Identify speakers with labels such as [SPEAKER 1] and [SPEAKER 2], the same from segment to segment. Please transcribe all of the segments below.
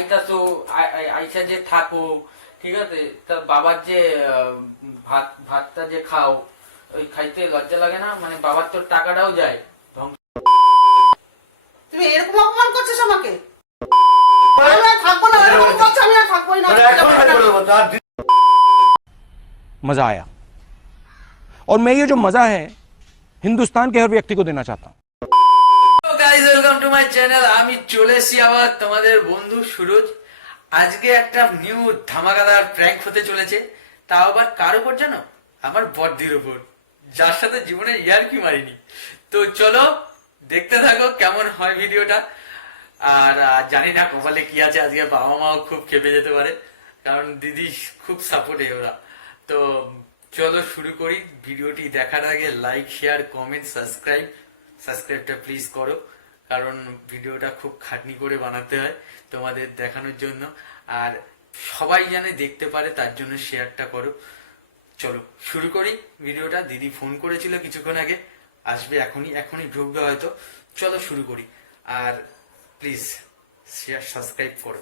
[SPEAKER 1] আইতাছো I- I- আইসা যে থাকো ঠিক আছে তা বাবার যে আহ, ভাত ভাতটা যে খাও ওই খাইতে লজ্জা লাগে না মানে বাবার তো টাকাটাও যায় ধ্বংস
[SPEAKER 2] তুমি এরকম অপমান করছিস আমাকে আমি আর থাকবো না এরকম করছো আমি আর থাকবোই না
[SPEAKER 3] मज़ा आया और मैं ये जो मज़ा है हिंदुस्तान के हर व्यक्ति को देना चाहता हूँ
[SPEAKER 1] guys welcome to my channel আমি চলে এসেছি আবার তোমাদের বন্ধু সুরজ। আজকে একটা নিউ ধামাকাদার প্র্যাঙ্ক হতে চলেছে। তাও আবার কার উপর জানো? আমার বর্দির উপর। যার সাথে জীবনে ইয়ার কি মারিনি। তো চলো, দেখতে থাকো কেমন হয় ভিডিওটা। আর জানি না কপালে কি আছে, আজকে বাবা মাও খুব খেপে যেতে পারে। কারণ দিদি খুব সাপোর্টে ওরা। তো চলো শুরু করি। ভিডিওটি দেখার আগে লাইক শেয়ার কমেন্ট সাবস্ক্রাইব সাবস্ক্রাইবটা প্লিজ করো। কারণ ভিডিওটা খুব খাটনি করে বানাতে হয় তোমাদের দেখানোর জন্য। আর সবাই যেন দেখতে পারে, তার জন্য শেয়ারটা করো। চলো, শুরু করি ভিডিওটা। দিদি ফোন করেছিল কিছুক্ষণ আগে। আসবে এখনই এখনই ঢুকবে হয়তো। চলো শুরু করি। আর প্লিজ শেয়ার সাবস্ক্রাইব করো।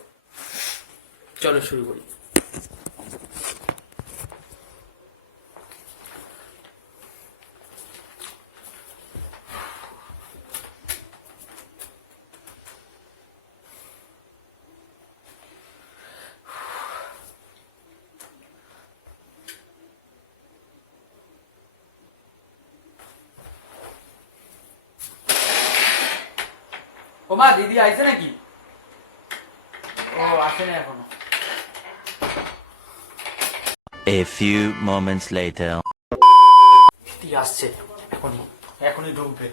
[SPEAKER 1] চলো শুরু করি। ও মা দিদি আইছে নাকি? ও আসে না এখনও।
[SPEAKER 4] A few moments later.
[SPEAKER 1] দিদি আসছে এখনই এখনই ঢুকবে।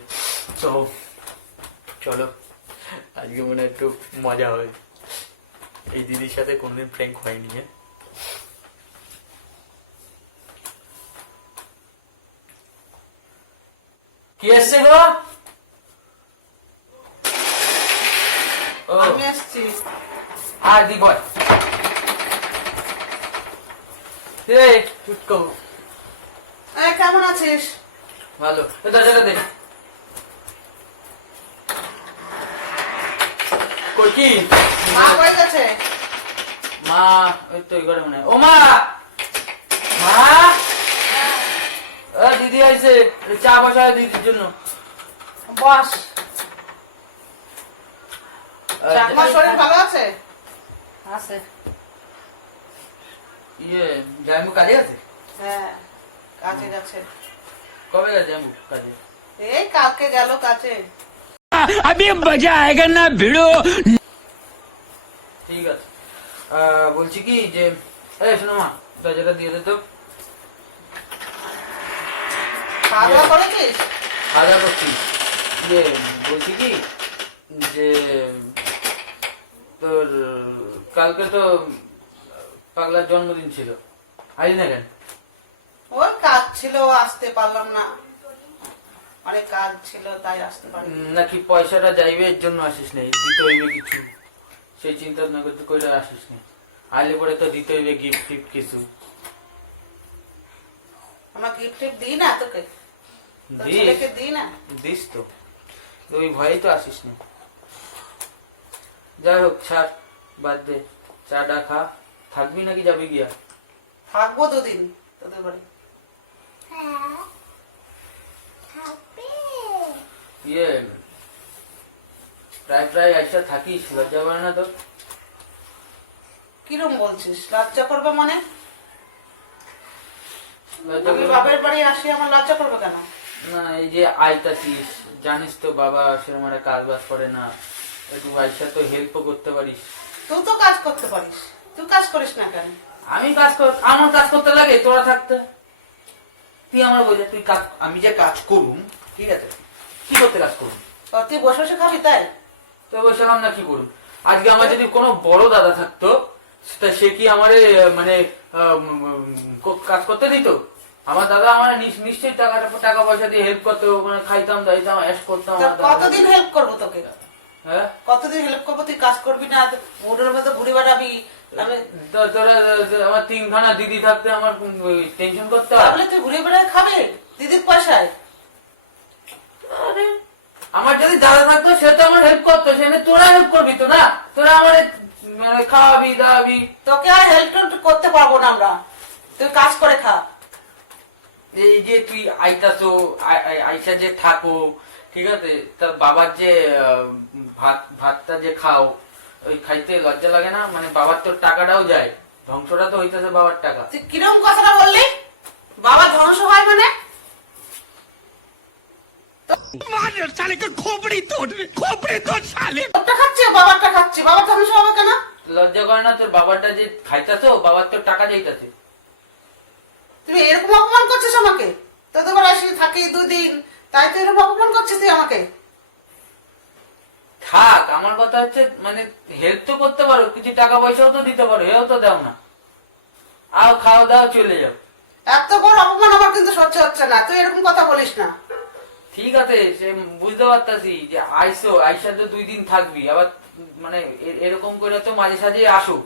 [SPEAKER 1] তো চলো আজকে মনে হয় একটু মজা হবে। এই দিদির সাথে কোনোদিন প্র্যাঙ্ক হয়নি হ্যাঁ? কি এসছে গো ও
[SPEAKER 2] আমি আসছি
[SPEAKER 1] আর দি বয়। রে চুটকো।
[SPEAKER 2] এই কেমন আছিস?
[SPEAKER 1] ভালো। দে কই কি?
[SPEAKER 2] মা কই গেছে
[SPEAKER 1] মা ওই তো ঘরে মনে ও মা! মা! দিদি আইছে। চা বসায় দিদির জন্য।
[SPEAKER 2] বস। ঠাকুমার শরীর ভালো আছে? হ্যাঁ, আছে।
[SPEAKER 1] ইয়ে জামু কাজে আছে?
[SPEAKER 2] হ্যাঁ কাজে
[SPEAKER 1] কবে গেছে জামু কাজে?
[SPEAKER 2] এই কালকে গেল
[SPEAKER 3] কাছে আমি মজা না ভিড়ো
[SPEAKER 1] ঠিক আছে। বলছি কি যে এই শোনো মা দরজাটা দিয়ে দে তো।
[SPEAKER 2] খাওয়া করেছিস?
[SPEAKER 1] খাওয়া করছি। যে বলছি কি যে তোর কালকে তো পাগলার জন্মদিন ছিল। আইলি না কেন?
[SPEAKER 2] ওই কাজ ছিল আসতে পারলাম না। অনেক কাজ ছিল তাই আসতে পারি
[SPEAKER 1] নাকি পয়সাটা যাইবে এর জন্য আসিস নাই দিতে হইবে কিছু। সেই চিন্তা না করতে কইরা আসিস নাই আইলে পরে তো দিতে হইবে গিফট টিফট কিছু।
[SPEAKER 2] আমরা গিফট টিফট দিই না তোকে? দিই না?
[SPEAKER 1] দিস তো। তো ওই ভয়েই তো আসিস না। যাই হোক ছাড় বাদ দে। চাটা খা। থাকবি নাকি যাবি গিয়া?
[SPEAKER 2] থাকব দুদিন। তোদের বাড়ি।
[SPEAKER 1] ইয়ে প্রায় প্রায় আইসা থাকিস লজ্জা করে না তো?
[SPEAKER 2] কিরম বলছিস? লজ্জা করবে মানে? আমি বাপের বাড়ি আসি আমার লজ্জা করবে কেন?
[SPEAKER 1] না এই যে আইতাছিস জানিস তো বাবা সেরকম একটা কাজ বাজ করে না। একটু আইসা তো হেল্পও করতে পারিস।
[SPEAKER 2] তুই তো কাজ করতে পারিস। তুই কাজ করিস না কেন?
[SPEAKER 1] আমি কাজ কর আমার কাজ করতে লাগে তোরা থাকতে। তুই আমার তুই কাজ আমি যে কাজ করুম ঠিক আছে কি করতে কাজ করুম?
[SPEAKER 2] তুই বসে বসে খাবি তাই?
[SPEAKER 1] তো বসে আমরা কি করুম? আজকে আমার যদি কোনো বড় দাদা থাকতো তা সে কি আমারে মানে কাজ করতে দিত? আমার দাদা আমার নিশ- নিশ্চয়ই টাকা টাকা পয়সা দিয়ে হেল্প করতো মানে খাইতাম দাইতাম অ্যাশ করতাম।
[SPEAKER 2] কতদিন হেল্প করব তোকে? কতদিন হেল্প করব? তুই কাজ করবি না মোটরের মতো ঘুরে বেড়াবি।
[SPEAKER 1] আমার তিনখানা দিদি থাকতে আমার টেনশন করতে হয়।
[SPEAKER 2] তাহলে তুই ঘুরে বেড়ায় খাবে দিদির পয়সায়।
[SPEAKER 1] আরে, আমার যদি দাদা থাকতো সে তো আমার হেল্প করতো সে তোরা হেল্প করবি তো না? তোরা আমার মানে খাওয়াবি দাবি
[SPEAKER 2] তোকে আর হেল্প করতে পারব না আমরা। তুই কাজ করে খা।
[SPEAKER 1] এই যে তুই আইতাছো আই- আই- আইসা যে থাকো ঠিক আছে? তার বাবার যে ভাত ভাতটা যে খাও ওই খাইতে লজ্জা লাগে না? মানে বাবার তোর টাকাটাও যায়। ধ্বংসটা তো হইতেছে বাবার টাকা।
[SPEAKER 2] কিরম কথাটা বললি? বাবা ধ্বংস হয় মানে? তোরটা খাচ্ছি বাবারটা খাচ্ছি। বাবা ধ্বংস হবে কেন?
[SPEAKER 1] লজ্জা করে না তোর বাবারটা যে খাইতাছো? বাবার তোর টাকা যাইতাছে।
[SPEAKER 2] তুমি এরকম অপমান করছিস আমাকে? তো তোমার আসি থাকি দুদিন। তাই তুই এরকম অপমান করছিস তুই আমাকে?
[SPEAKER 1] থাক আমার কথা হচ্ছে মানে হেল্প তো করতে পারো কিছু টাকা পয়সাও তো দিতে পারো এও তো দাও না। আও খাওয়া দাওয়া চলে যাও।
[SPEAKER 2] এত বড় অপমান আমার কিন্তু সহ্য হচ্ছে না তুই এরকম কথা বলিস না।
[SPEAKER 1] ঠিক আছে সে বুঝতে পারতাছি যে আইসো আইসা তো দুই দিন থাকবি আবার মানে এরকম করে তো মাঝে সাঝে আসো।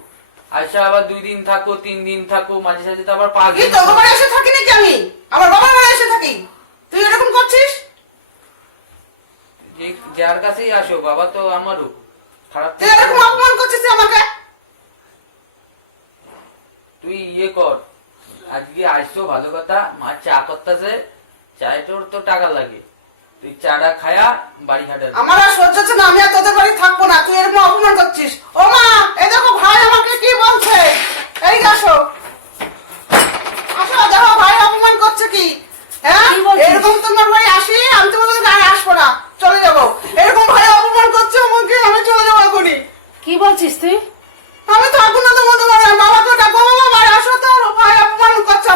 [SPEAKER 1] আইসা আবার দুই দিন থাকো তিন দিন থাকো মাঝে সাঝে তো আবার পাঁচ দিন
[SPEAKER 2] বাড়ি এসে থাকি নাকি আমি? আমার বাবার বাড়ি এসে থাকি? তুই এরকম করছিস?
[SPEAKER 1] যার কাছেই আসো বাবা তো আমারও। খারাপ
[SPEAKER 2] তুই এরকম অপমান করছিস আমাকে?
[SPEAKER 1] তুই ইয়ে কর আজকে আইসো ভালো কথা। মা চা করতেছে চায় তোর তো টাকা লাগে। তুই চাটা খায়া বাড়ি হাঁটার
[SPEAKER 2] আমার আর সহ্য হচ্ছে না আমি আর তোদের বাড়ি থাকব না। তুই এরকম অপমান করছিস। ও মা এই দেখো ভাই আমাকে কি বলছে এই আসো আসো দেখো ভাই অপমান করছে কি হ্যাঁ
[SPEAKER 5] কি বলছিস?
[SPEAKER 2] এরকম তোমার বাড়ি আসি আমি তোমাদের গায়ে আসব না চলে যাব এরকম ভাই অপমান করছে আমাকে আমি চলে যাব এখনই
[SPEAKER 5] কি বলছিস তুই
[SPEAKER 2] আমি থাকব না তোমাদের বাড়ি আর বাবাকে ডাকবো বাবা বাড়ি আসো তো ভাই অপমান করছে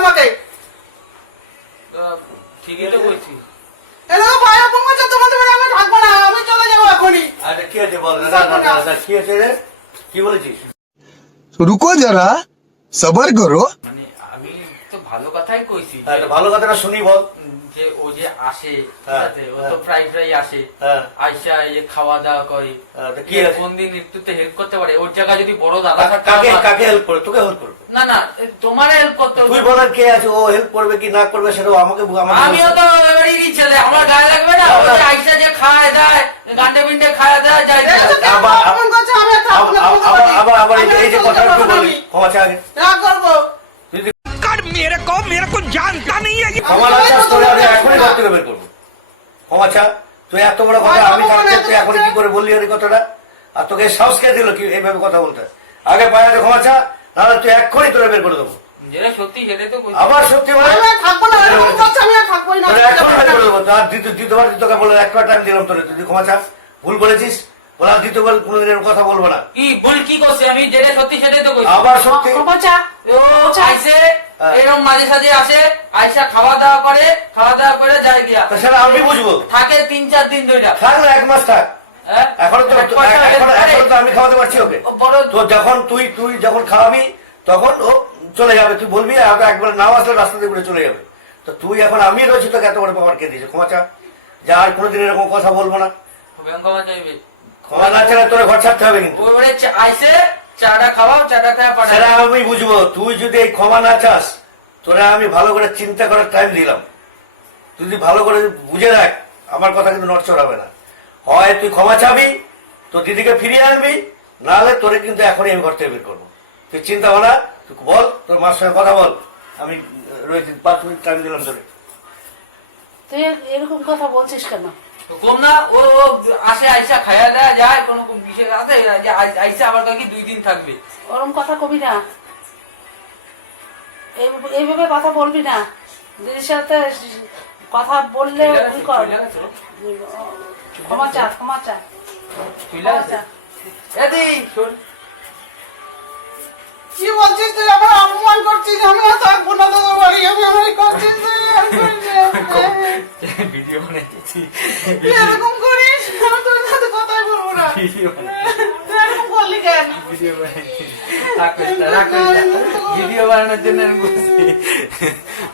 [SPEAKER 2] এখনই।
[SPEAKER 6] আচ্ছা, কি
[SPEAKER 7] রুকো যারা সবার করো।
[SPEAKER 1] মানে আমি তো ভালো কথাই কইছি
[SPEAKER 6] ভালো কথাটা শুনি বল।
[SPEAKER 1] যে ও যে আসে ঠিক
[SPEAKER 6] হ্যাঁ,
[SPEAKER 1] আছে ও তো
[SPEAKER 6] হ্যাঁ।
[SPEAKER 1] ফ্রাই ফ্রাই আসে
[SPEAKER 6] হ্যাঁ।
[SPEAKER 1] আইসা এই যে খাওয়া দাওয়া করে
[SPEAKER 6] হ্যাঁ, তো কি
[SPEAKER 1] যে
[SPEAKER 6] আছে?
[SPEAKER 1] কোন দিন একটু তো হেল্প করতে পারে ওর জায়গায় যদি বড় দাদা থাকতো
[SPEAKER 6] কাকে
[SPEAKER 1] আমার-
[SPEAKER 6] কাকে হেল্প করে তোকে হেল্প করবে
[SPEAKER 1] না না তোমার হেল্প করতে
[SPEAKER 6] তুই
[SPEAKER 1] হবে।
[SPEAKER 6] বলার কে আছে ও হেল্প করবে কি না করবে সেটাও আমাকে আমাকে
[SPEAKER 1] আমিও তো এবারেরই ছেলে আমার গায়ে লাগবে না ও যে আইসা যে খায় দেয় গান্ডে বিন্ডে খায় দেয় যাই
[SPEAKER 2] দেখেছো কেমন
[SPEAKER 6] আবার-
[SPEAKER 2] অপমান করছে আমি আর থাকবো না
[SPEAKER 6] আবার
[SPEAKER 2] তোমাদের বাড়ি।
[SPEAKER 6] আবার আবার এই যে-
[SPEAKER 2] আমি
[SPEAKER 6] এই যে
[SPEAKER 2] চলে
[SPEAKER 6] কথা
[SPEAKER 2] যাবো
[SPEAKER 6] তুই বললি
[SPEAKER 2] এখনই।
[SPEAKER 6] ক্ষমা চা আগে
[SPEAKER 2] না করবো
[SPEAKER 6] তুই যদি
[SPEAKER 3] मेरे को मेरे को जानता नहीं है
[SPEAKER 6] ক্ষমা ক্ষমা তুই এত বড় কথা আমি থাকতে তুই এখন কি করে বললি ওই কথাটা? আর তোকে সাহস কে দিল কি এইভাবে কথা বলতে? আগে পায়ে নাহলে তুই এক্ষুনি তোরে বের করে দেবো। আবার সত্যি দ্বিতীয়বার তোকে বলে একটা টাইম দিলাম তোরে তুই ক্ষমা ভুল বলেছিস দ্বিতীয়বার কোনোদিন এরকম কথা বলব না।
[SPEAKER 1] কি বল কি করছে? আমি যেটা সত্যি সেটাই তো
[SPEAKER 6] আবার সত্যি
[SPEAKER 1] ও
[SPEAKER 6] হ্যাঁ।
[SPEAKER 1] এরকম মাঝে সাঝে আসে আইসা খাওয়া দাওয়া করে খাওয়া দাওয়া করে যায় গিয়া।
[SPEAKER 6] সেটা আমি বুঝব।
[SPEAKER 1] থাকে তিন চার দিন ধরে
[SPEAKER 6] থাক এক মাস থাক।
[SPEAKER 1] হ্যাঁ?
[SPEAKER 6] তো
[SPEAKER 1] এক পয়সা help
[SPEAKER 6] এখনও
[SPEAKER 1] করে।
[SPEAKER 6] এখনও তো আমি খাওয়াতে পারছি ওকে। তো যখন তুই তুই যখন খাওয়াবি তখন ও চলে যাবে। তুই বলবি একবার নাও আসলে রাস্তা দিয়ে ঘুরে চলে যাবে। তো তুই এখন আমি রয়েছি তোকে এত বড় পাওয়ার কে দিয়েছে? ক্ষমা চা। যা আর কোনোদিন এরকম কথা বলব না। ক্ষমা না চাইলে তোর ঘর ছাড়তে হবে কিন্তু।
[SPEAKER 1] আইসে চাটা খাওয়াও চাটা খাওয়া
[SPEAKER 6] সেটা আমি বুঝব। তুই যদি এই ক্ষমা না চাস তোরা আমি ভালো করে চিন্তা করার টাইম দিলাম। তুই যদি ভালো করে বুঝে রাখ আমার কথা কিন্তু নড়চড় হবে না। হয় তুই ক্ষমা চাবি তোর দিদিকে ফিরিয়ে আনবি নাহলে তোরে কিন্তু এখনই আমি ঘর থেকে বের করব। তুই চিন্তা ভাবনা তুই বল তোর মার সঙ্গে কথা বল। আমি রয়েছি পাঁচ মিনিট টাইম দিলাম তোরে।
[SPEAKER 5] তুই এরকম কথা বলছিস কেন?
[SPEAKER 1] কম না ও ও আসে আইসা খাইয়া দেয়া যায় কোনো বিশেষ আছে যে আইসা আবার কাকি দুই দিন থাকবে।
[SPEAKER 5] ওরম কথা কবি না। এইভাবে কথা বলবি না। দিদির সাথে কথা বললে ওই কর। ক্ষমা চা ক্ষমা
[SPEAKER 1] এদি শোন।
[SPEAKER 2] কি বলছিস তুই? আমার অপমান করছিস আমি আর থাকব না তোদের বাড়ি
[SPEAKER 1] ভিডিও বানাইতেছি।
[SPEAKER 2] তুই এরকম করিস আমি তোর সাথে কথাই বলব না।
[SPEAKER 1] ভিডিও
[SPEAKER 2] তুই এরকম করলি কেন?
[SPEAKER 1] ভিডিও বানাইতেছি। রাখিস না, রাখিস না। ভিডিও বানানোর জন্য আমি বলছি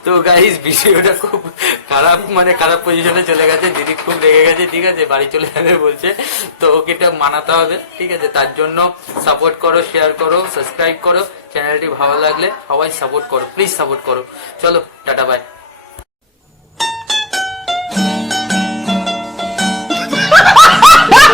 [SPEAKER 1] তো গাইস ভিডিওটা খুব খারাপ মানে খারাপ পজিশনে চলে গেছে। দিদি খুব রেগে গেছে ঠিক আছে? বাড়ি চলে যাবে বলছে। তো ওকে এটা মানাতে হবে ঠিক আছে? তার জন্য সাপোর্ট করো শেয়ার করো সাবস্ক্রাইব করো। চ্যানেলটি ভালো লাগলে সবাই সাপোর্ট করো প্লিজ সাপোর্ট করো। চলো টাটা বাই